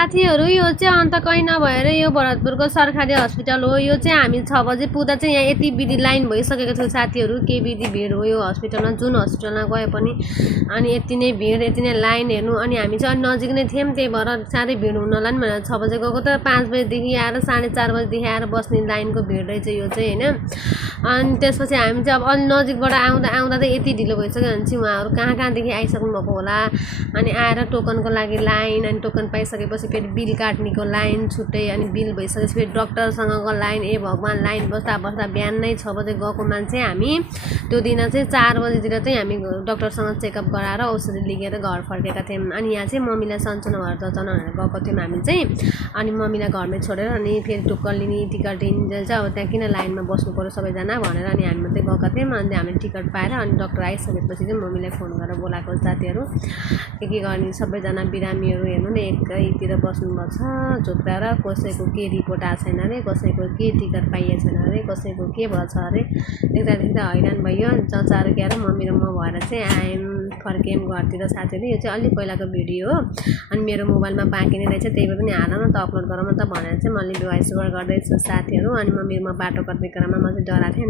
साथीहरू यो चाहिँ अन्त कहीँ नभएर यो भरतपुरको सरकारी हस्पिटल हो। यो चाहिँ हामी 6 बजे पुग्दा चाहिँ यहाँ यति बिधि लाइन भइसकेको थियो साथीहरू। के बिधि भिड हो यो हस्पिटलमा, जुन हस्पिटलमा गए पनि। अनि यति नै भिड, यति नै लाइन हेर्नु। अनि हामी चाहिँ अलि नजिक नै थियौँ, त्यही भएर साह्रै भिड हुनला नि भनेर 6 बजे गएको त 5 बजेदेखि आएर 4:30 बजेदेखि आएर बस्ने लाइनको भिड रहेछ यो चाहिँ होइन। अनि त्यसपछि हामी चाहिँ अब अलि नजिकबाट आउँदा त यति ढिलो भइसक्यो भने चाहिँ उहाँहरू कहाँदेखि आइसक्नु भएको होला। अनि आएर टोकनको लागि लाइन, अनि टोकन पाइसकेपछि फेरि बिल काट्नेको लाइन छुट्टै, अनि बिल भइसकेपछि फेरि डक्टरसँगको लाइन। ए भगवान्, लाइन बस्दा बिहान नै 6 बजे गएको मान्छे हामी त्यो दिन चाहिँ 4 बजेतिर चाहिँ हामी डक्टरसँग चेकअप गराएर औषधि लिएर घर फर्केका थियौँ। अनि यहाँ चाहिँ मम्मीलाई सन्चो नभएर दचाउन भनेर गएको थियौँ हामी चाहिँ। अनि मम्मीलाई घरमै छोडेर अनि फेरि टोकन लिने, टिकट लिने चाहिँ अब त्यहाँ किन लाइनमा बस्नु पऱ्यो सबैजना भनेर अनि हामी मात्रै गएका थियौँ। अनि हामीले टिकट पाएर अनि डक्टर आइसकेपछि चाहिँ मम्मीलाई फोन गरेर बोलाएको साथीहरू। के गर्ने सबैजना बिरामीहरू हेर्नु न एकैतिर बस्नुभएको छ झोक्राएर। कसैको के रिपोर्ट आएको छैन अरे, कसैको के टिकट पाइएको छैन अरे, कसैको के भएछ अरे। देख्दा हैरान भयो। चचाहरू क्याएर मम्मी र म भएर चाहिँ आयौँ, फर्क्यौँ घरतिर साथीहरू। यो चाहिँ अलिक पहिलाको भिडियो हो। अनि मेरो मोबाइलमा बाँकी नै रहेछ, त्यही भएर पनि हाल न त अपलोड गरौँ न त भनेर चाहिँ मैले भोइस ओभर गर्दैछु साथीहरू। अनि म बाटो कट्ने क्रममा म चाहिँ डराएको थिएँ।